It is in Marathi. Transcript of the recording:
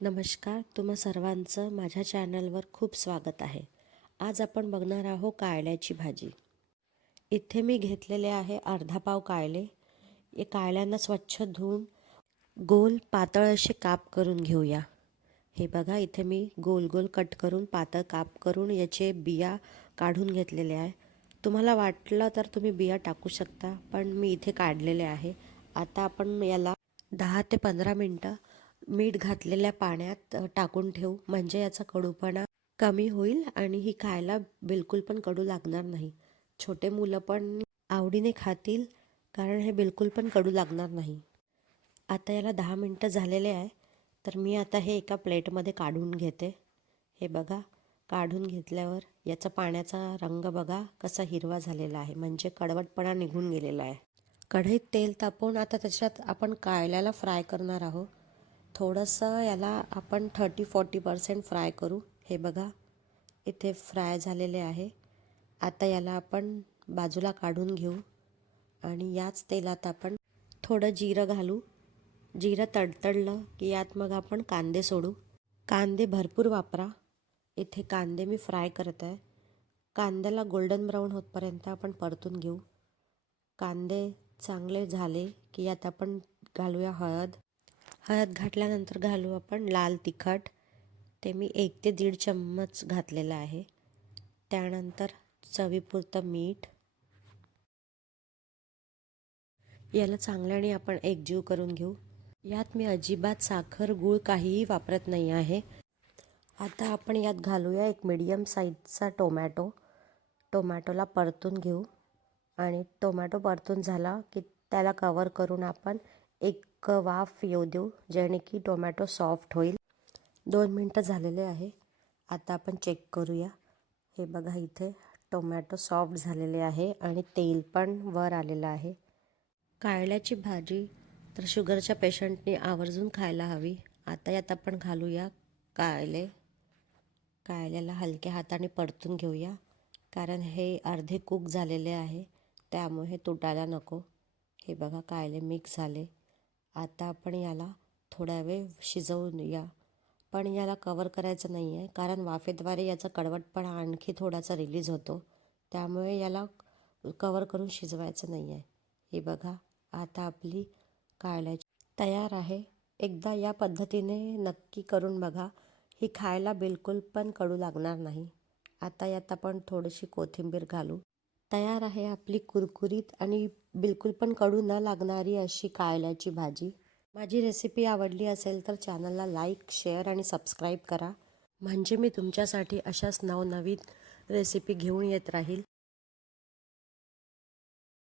नमस्कार, तुम्हा सर्वांचं माझ्या चॅनलवर खूप स्वागत आहे. आज आपण बघणार आहोत कारल्याची भाजी. इथे मी घेतलेले आहे अर्धा पाव कारले. हे कारल्यांना स्वच्छ धुवून गोल पातळ असे काप करून घेऊया. हे बघा, इथे मी गोल गोल कट करून पातळ काप करून याचे बिया काढून घेतलेले आहे. तुम्हाला वाटलं तर तुम्ही बिया टाकू शकता, पण मी इथे काढलेले आहे. आता आपण याला 10 ते 15 मिनटं मीठ घातलेल्या पाण्यात टाकून ठेवू, म्हणजे याचा कडूपणा कमी होईल आणि ही खायला बिलकुल पण कडू लागणार नाही. छोटे मुलं पण आवडीने खातील, कारण हे बिलकुल पण कडू लागणार नाही. आता याला 10 मिनटं झालेले आहे, तर मी आता हे एका प्लेटमध्ये काढून घेते. हे बघा, काढून घेतल्यावर याचा पाण्याचा रंग बघा कसा हिरवा झालेला आहे, म्हणजे कडवटपणा निघून गेलेला आहे. कढईत तेल तापवून आता त्याच्यात आपण कारल्याला फ्राय करणार आहोत. थोडंसं याला आपण 30-40% फ्राय करू. हे बघा, इथे फ्राय झालेले आहे. आता याला आपण बाजूला काढून घेऊ आणि याच तेलात आपण थोडं जिरं घालू. जिरं तडतडलं की यात मग आपण कांदे सोडू. कांदे भरपूर वापरा. इथे कांदे मी फ्राय करत आहे. कांद्याला गोल्डन ब्राऊन होतपर्यंत आपण परतून घेऊ. कांदे चांगले झाले की यात आपण घालूया हळद. हळद घातल्यानंतर घालू आपण लाल तिखट. ते मी 1 ते 1.5 चम्मच घातलेलं आहे. त्यानंतर चवीपुरतं मीठ. याला चांगल्याने आपण एकजीव करून घेऊ. यात मी अजिबात साखर गूळ काहीही वापरत नाही आहे. आता आपण यात घालूया एक मीडियम साईजचा टोमॅटो. टोमॅटोला परतून घेऊ आणि टोमॅटो परतून झाला की त्याला कवर करून आपण एक वाफ येऊ देऊ, जेणे की टोमॅटो सॉफ्ट होईल. 2 मिनटं झालेले आहे. आता आपण चेक करूया. हे बघा, इथे टोमॅटो सॉफ्ट झालेले आहे आणि तेल पण वर आलेलं आहे. कारल्याची भाजी तर शुगरच्या पेशंटनी आवर्जून खायला हवी. आता यात आपण घालूया कारले. कारल्याला हलक्या हाताने परतून घेऊया, कारण हे अर्धे कुक झालेले आहे, त्यामुळे हे तुटायला नको. हे बघा, कारले मिक्स झाले. आता आपण याला थोडा वेळ शिजवूया, पण याला कवर करायचं नाही आहे, कारण वाफेद्वारे याचा कडवटपणा आणखी थोडासा रिलीज होतो. त्यामुळे याला कवर करून शिजवायचं नाही आहे. हे बघा, आता आपली कारल्याची तयार आहे. एकदा या पद्धतीने नक्की करून बघा. ही खायला बिलकुल पण कडू लागणार नाही. आता यात आपण थोडीशी कोथिंबीर घालू. तयार आहे आपली कुरकुरीत आणि बिलकुल पण कडू न लागणारी अशी कारल्याची भाजी. माझी रेसिपी आवडली असेल तर चॅनलला लाईक, शेअर आणि सबस्क्राईब करा, म्हणजे मी तुमच्यासाठी अशाच नवनवीन रेसिपी घेऊन येत राहील.